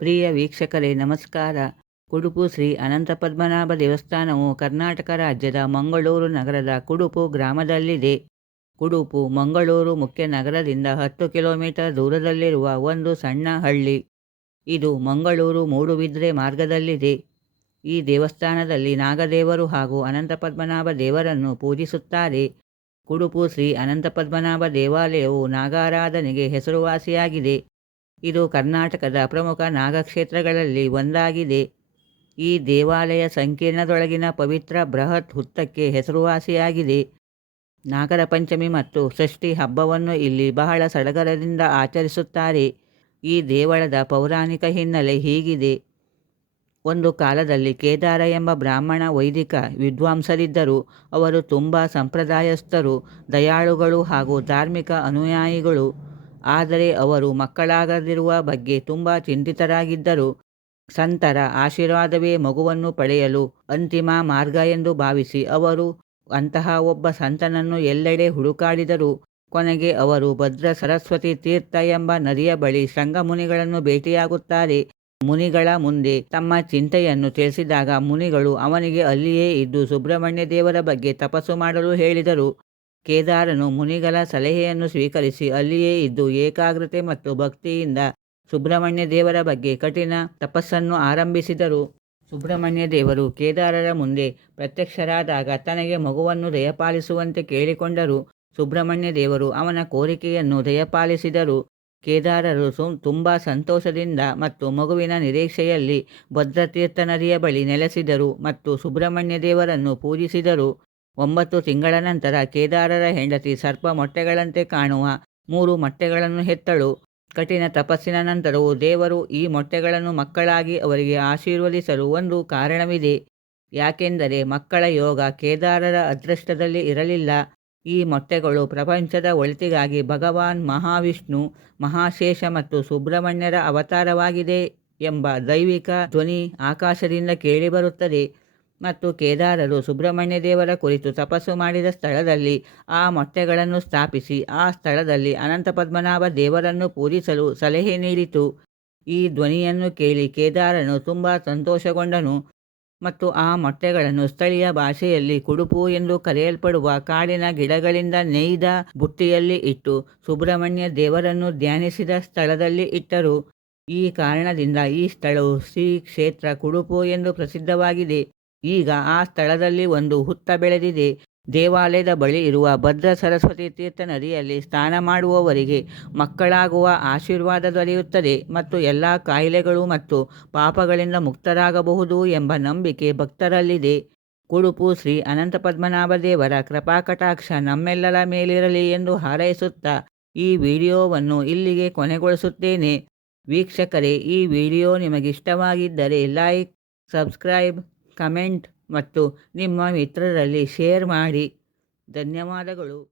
ಪ್ರಿಯ ವೀಕ್ಷಕರೇ, ನಮಸ್ಕಾರ. ಕುಡುಪು ಶ್ರೀ ಅನಂತ ಪದ್ಮನಾಭ ದೇವಸ್ಥಾನವು ಕರ್ನಾಟಕ ರಾಜ್ಯದ ಮಂಗಳೂರು ನಗರದ ಕುಡುಪು ಗ್ರಾಮದಲ್ಲಿದೆ. ಕುಡುಪು ಮಂಗಳೂರು ಮುಖ್ಯ ನಗರದಿಂದ ಹತ್ತು ಕಿಲೋಮೀಟರ್ ದೂರದಲ್ಲಿರುವ ಒಂದು ಸಣ್ಣ ಹಳ್ಳಿ. ಇದು ಮಂಗಳೂರು ಮೂಡುಬಿದ್ರೆ ಮಾರ್ಗದಲ್ಲಿದೆ. ಈ ದೇವಸ್ಥಾನದಲ್ಲಿ ನಾಗದೇವರು ಹಾಗೂ ಅನಂತ ಪದ್ಮನಾಭ ದೇವರನ್ನು ಪೂಜಿಸುತ್ತಾರೆ. ಕುಡುಪು ಶ್ರೀ ಅನಂತ ಪದ್ಮನಾಭ ದೇವಾಲಯವು ನಾಗಾರಾಧನೆಗೆ ಹೆಸರುವಾಸಿಯಾಗಿದೆ. ಇದು ಕರ್ನಾಟಕದ ಪ್ರಮುಖ ನಾಗಕ್ಷೇತ್ರಗಳಲ್ಲಿ ಒಂದಾಗಿದೆ. ಈ ದೇವಾಲಯ ಸಂಕೀರ್ಣದೊಳಗಿನ ಪವಿತ್ರ ಬೃಹತ್ ಹುತ್ತಕ್ಕೆ ಹೆಸರುವಾಸಿಯಾಗಿದೆ. ನಾಗರ ಪಂಚಮಿ ಮತ್ತು ಷಷ್ಠಿ ಹಬ್ಬವನ್ನು ಇಲ್ಲಿ ಬಹಳ ಸಡಗರದಿಂದ ಆಚರಿಸುತ್ತಾರೆ. ಈ ದೇವಳದ ಪೌರಾಣಿಕ ಹಿನ್ನೆಲೆ ಹೀಗಿದೆ. ಒಂದು ಕಾಲದಲ್ಲಿ ಕೇದಾರ ಎಂಬ ಬ್ರಾಹ್ಮಣ ವೈದಿಕ ವಿದ್ವಾಂಸರಿದ್ದರು. ಅವರು ತುಂಬ ಸಂಪ್ರದಾಯಸ್ಥರು, ದಯಾಳುಗಳು ಹಾಗೂ ಧಾರ್ಮಿಕ ಅನುಯಾಯಿಗಳು. ಆದರೆ ಅವರು ಮಕ್ಕಳಾಗದಿರುವ ಬಗ್ಗೆ ತುಂಬ ಚಿಂತಿತರಾಗಿದ್ದರು. ಸಂತರ ಆಶೀರ್ವಾದವೇ ಮಗುವನ್ನು ಪಡೆಯಲು ಅಂತಿಮ ಮಾರ್ಗ ಎಂದು ಭಾವಿಸಿ ಅವರು ಅಂತಹ ಒಬ್ಬ ಸಂತನನ್ನು ಎಲ್ಲೆಡೆ ಹುಡುಕಾಡಿದರು. ಕೊನೆಗೆ ಅವರು ಭದ್ರ ಸರಸ್ವತಿ ತೀರ್ಥ ಎಂಬ ನದಿಯ ಬಳಿ ಮುನಿಗಳನ್ನು ಭೇಟಿಯಾಗುತ್ತಾರೆ. ಮುನಿಗಳ ಮುಂದೆ ತಮ್ಮ ಚಿಂತೆಯನ್ನು ತಿಳಿಸಿದಾಗ ಮುನಿಗಳು ಅವನಿಗೆ ಅಲ್ಲಿಯೇ ಇದ್ದು ಸುಬ್ರಹ್ಮಣ್ಯ ದೇವರ ಬಗ್ಗೆ ತಪಸ್ಸು ಮಾಡಲು ಹೇಳಿದರು. ಕೇದಾರನು ಮುನಿಗಳ ಸಲಹೆಯನ್ನು ಸ್ವೀಕರಿಸಿ ಅಲ್ಲಿಯೇ ಇದ್ದು ಏಕಾಗ್ರತೆ ಮತ್ತು ಭಕ್ತಿಯಿಂದ ಸುಬ್ರಹ್ಮಣ್ಯ ದೇವರ ಬಗ್ಗೆ ಕಠಿಣ ತಪಸ್ಸನ್ನು ಆರಂಭಿಸಿದರು. ಸುಬ್ರಹ್ಮಣ್ಯ ದೇವರು ಕೇದಾರರ ಮುಂದೆ ಪ್ರತ್ಯಕ್ಷರಾದಾಗ ತನಗೆ ಮಗುವನ್ನು ದಯಪಾಲಿಸುವಂತೆ ಕೇಳಿಕೊಂಡರು. ಸುಬ್ರಹ್ಮಣ್ಯ ದೇವರು ಅವನ ಕೋರಿಕೆಯನ್ನು ದಯಪಾಲಿಸಿದರು. ಕೇದಾರರು ಸು, ತುಂಬ ಸಂತೋಷದಿಂದ ಮತ್ತು ಮಗುವಿನ ನಿರೀಕ್ಷೆಯಲ್ಲಿ ಭದ್ರತೀರ್ಥ ನದಿಯ ಬಳಿ ನೆಲೆಸಿದರು ಮತ್ತು ಸುಬ್ರಹ್ಮಣ್ಯ ದೇವರನ್ನು ಪೂಜಿಸಿದರು. ಒಂಬತ್ತು ತಿಂಗಳ ನಂತರ ಕೇದಾರರ ಹೆಂಡತಿ ಸರ್ಪ ಮೊಟ್ಟೆಗಳಂತೆ ಕಾಣುವ ಮೂರು ಮೊಟ್ಟೆಗಳನ್ನು ಹೆತ್ತಳು. ಕಠಿಣ ತಪಸ್ಸಿನ ನಂತರವೂ ದೇವರು ಈ ಮೊಟ್ಟೆಗಳನ್ನು ಮಕ್ಕಳಾಗಿ ಅವರಿಗೆ ಆಶೀರ್ವದಿಸಲು ಒಂದು ಕಾರಣವಿದೆ. ಯಾಕೆಂದರೆ ಮಕ್ಕಳ ಯೋಗ ಕೇದಾರರ ಅದೃಷ್ಟದಲ್ಲಿ ಇರಲಿಲ್ಲ. ಈ ಮೊಟ್ಟೆಗಳು ಪ್ರಪಂಚದ ಒಳಿತಿಗಾಗಿ ಭಗವಾನ್ ಮಹಾವಿಷ್ಣು, ಮಹಾಶೇಷ ಮತ್ತು ಸುಬ್ರಹ್ಮಣ್ಯರ ಅವತಾರವಾಗಿದೆ ಎಂಬ ದೈವಿಕ ಧ್ವನಿ ಆಕಾಶದಿಂದ ಕೇಳಿಬರುತ್ತದೆ. ಮತ್ತು ಕೇದಾರರು ಸುಬ್ರಹ್ಮಣ್ಯ ದೇವರ ಕುರಿತು ತಪಸ್ಸು ಮಾಡಿದ ಸ್ಥಳದಲ್ಲಿ ಆ ಮೊಟ್ಟೆಗಳನ್ನು ಸ್ಥಾಪಿಸಿ, ಆ ಸ್ಥಳದಲ್ಲಿ ಅನಂತ ಪದ್ಮನಾಭ ದೇವರನ್ನು ಪೂಜಿಸಲು ಸಲಹೆ ನೀಡಿತು. ಈ ಧ್ವನಿಯನ್ನು ಕೇಳಿ ಕೇದಾರನು ತುಂಬ ಸಂತೋಷಗೊಂಡನು ಮತ್ತು ಆ ಮೊಟ್ಟೆಗಳನ್ನು ಸ್ಥಳೀಯ ಭಾಷೆಯಲ್ಲಿ ಕುಡುಪು ಎಂದು ಕರೆಯಲ್ಪಡುವ ಕಾಡಿನ ಗಿಡಗಳಿಂದ ನೇಯ್ದ ಬುಟ್ಟಿಯಲ್ಲಿ ಇಟ್ಟು ಸುಬ್ರಹ್ಮಣ್ಯ ದೇವರನ್ನು ಧ್ಯಾನಿಸಿದ ಸ್ಥಳದಲ್ಲಿ ಇಟ್ಟರು. ಈ ಕಾರಣದಿಂದ ಈ ಸ್ಥಳವು ಶ್ರೀ ಕ್ಷೇತ್ರ ಕುಡುಪು ಎಂದು ಪ್ರಸಿದ್ಧವಾಗಿದೆ. ಈಗ ಆ ಸ್ಥಳದಲ್ಲಿ ಒಂದು ಹುತ್ತ ಬೆಳೆದಿದೆ. ದೇವಾಲಯದ ಬಳಿ ಇರುವ ಭದ್ರ ಸರಸ್ವತಿ ತೀರ್ಥ ನದಿಯಲ್ಲಿ ಸ್ನಾನ ಮಾಡುವವರಿಗೆ ಮಕ್ಕಳಾಗುವ ಆಶೀರ್ವಾದ ದೊರೆಯುತ್ತದೆ ಮತ್ತು ಎಲ್ಲ ಕಾಯಿಲೆಗಳು ಮತ್ತು ಪಾಪಗಳಿಂದ ಮುಕ್ತರಾಗಬಹುದು ಎಂಬ ನಂಬಿಕೆ ಭಕ್ತರಲ್ಲಿದೆ. ಕುಡುಪು ಶ್ರೀ ಅನಂತ ಪದ್ಮನಾಭ ದೇವರ ಕೃಪಾಕಟಾಕ್ಷ ನಮ್ಮೆಲ್ಲರ ಮೇಲಿರಲಿ ಎಂದು ಹಾರೈಸುತ್ತಾ ಈ ವಿಡಿಯೋವನ್ನು ಇಲ್ಲಿಗೆ ಕೊನೆಗೊಳಿಸುತ್ತೇನೆ. ವೀಕ್ಷಕರೇ, ಈ ವಿಡಿಯೋ ನಿಮಗಿಷ್ಟವಾಗಿದ್ದರೆ ಲೈಕ್, ಸಬ್ಸ್ಕ್ರೈಬ್ ಕಮೆಂಟ್ ಮತ್ತು ನಿಮ್ಮ ಮಿತ್ರರಲ್ಲಿ ಶೇರ್ ಮಾಡಿ. ಧನ್ಯವಾದಗಳು.